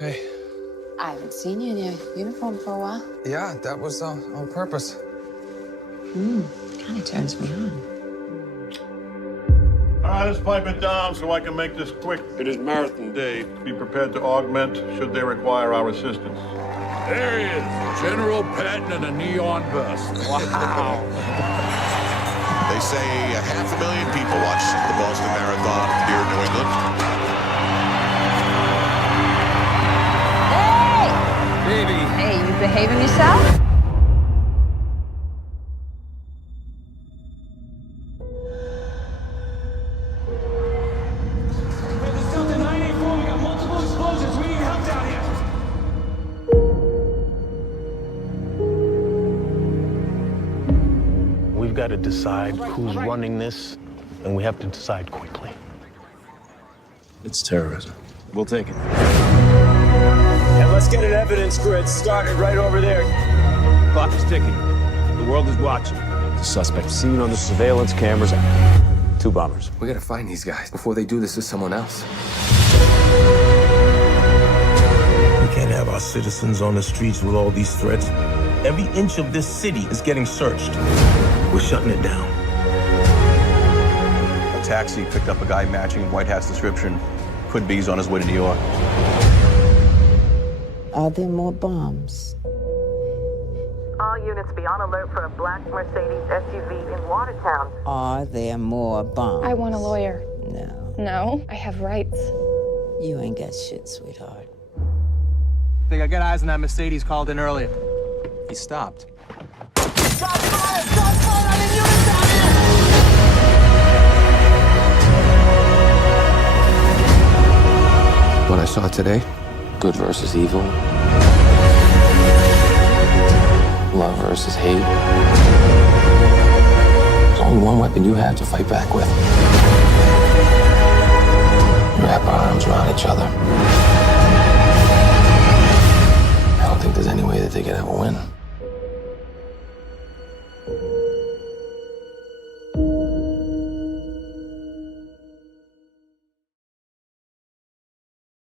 Hey. I haven't seen you in your uniform for a while. Yeah, that was on purpose. Kind of turns me on. All right, let's pipe it down so I can make this quick. It is marathon day. Be prepared to augment should they require our assistance. There he is, General Patton in a neon vest. Wow. They say 500,000 people watch the Boston Marathon here in New England. Baby. Hey, you behaving yourself? We've got to decide who's running this, and we have to decide quickly. It's terrorism. We'll take it. And let's get an evidence grid started right over there. Clock is ticking. The world is watching. The suspect seen on the surveillance cameras. 2 bombers. We gotta find these guys before they do this to someone else. We can't have our citizens on the streets with all these threats. Every inch of this city is getting searched. We're shutting it down. A taxi picked up a guy matching White Hat's description. Could be he's on his way to New York. Are there more bombs? All units be on alert for a black Mercedes SUV in Watertown. Are there more bombs? I want a lawyer. No, No, I have rights. you ain't got shit, sweetheart. Think I got eyes on that Mercedes called in earlier. He stopped. What I saw today, Good versus evil. Love versus hate. There's only one weapon you have to fight back with. Wrap our arms around each other.